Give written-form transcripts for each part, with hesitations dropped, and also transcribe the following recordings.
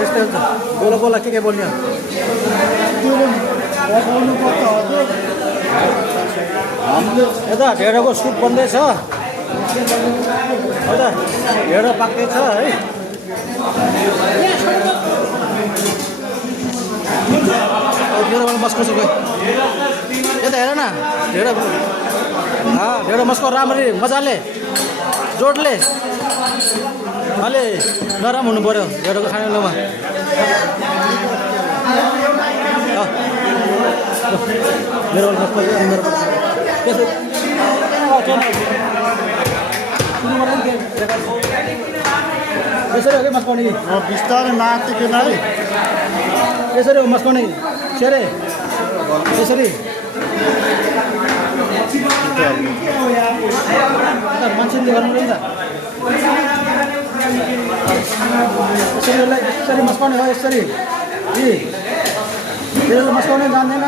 यस्तै हुन्छ बोला बोला के बोल्ने यता ढेँडोको सुप बन्दैछ हजुर ढेँडो पाक्दैछ है ढेँडोमा मस्काउँछ कोही यता हेर न ढेँडो मस्काउ राम्ररी मजाले जोडले अलि नरम हुनु पऱ्यो ढेँडोको खानेमा मेरो यसरी हो मस्काउने बिस्तारै माथिको नाइ यसरी हो मस्काउने सेरे यसरी मान्छेले गर्नु नि त यसरी मस्काउने हो यसरी मस्काउने जान्दैन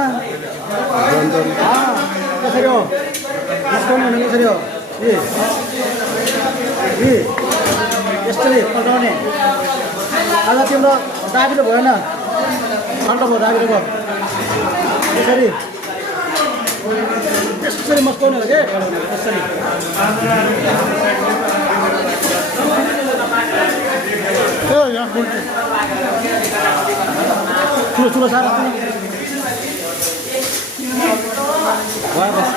कसरी हो मस्काउने हुने कसरी हो यसरी पल्टाउने आज तिम्रो दाबिलो भएन ठन्डा भयो दाबिलो भयो यसरी यसरी मस्काउने हो कि यसरी ठुलो ठुलो साह्रो भयो बस